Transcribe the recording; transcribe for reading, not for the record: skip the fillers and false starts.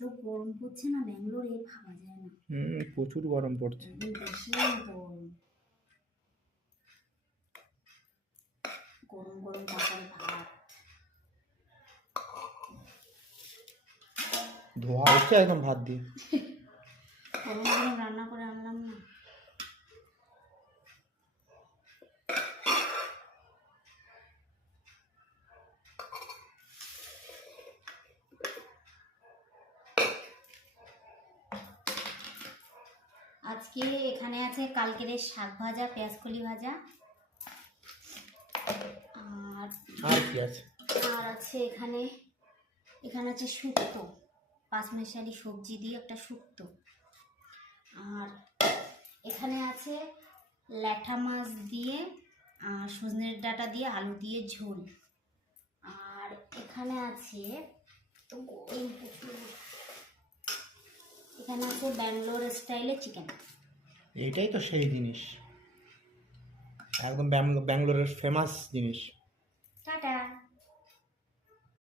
এত গরম পড়ছে না ব্যাঙ্গালোরে, ভাবা যায় না। প্রচুর গরম পড়ছে। বেশি গরম গরম তারপরে ভাত ধোয়া হচ্ছে একদম ভাত দিয়ে। গরম গরম রান্না করে আনলাম না। আজকে এখানে আছে কালকের শাক ভাজা, পেঁয়াজকলি ভাজা, আর কি আছে? আর আছে এখানে আছে শুক্তো, পাঁচমেশালি সবজি দিয়ে একটা শুক্তো। আর এখানে আছে ল্যাঠা মাছ দিয়ে সজনের ডাঁটা দিয়ে আলু দিয়ে ঝোল। আর এখানে আছে এখানে আছে ব্যাঙ্গালোর স্টাইলে চিকেন। এইটাই তো সেই জিনিস, একদম ব্যাঙ্গালোরের ফেমাস জিনিস। টাটা।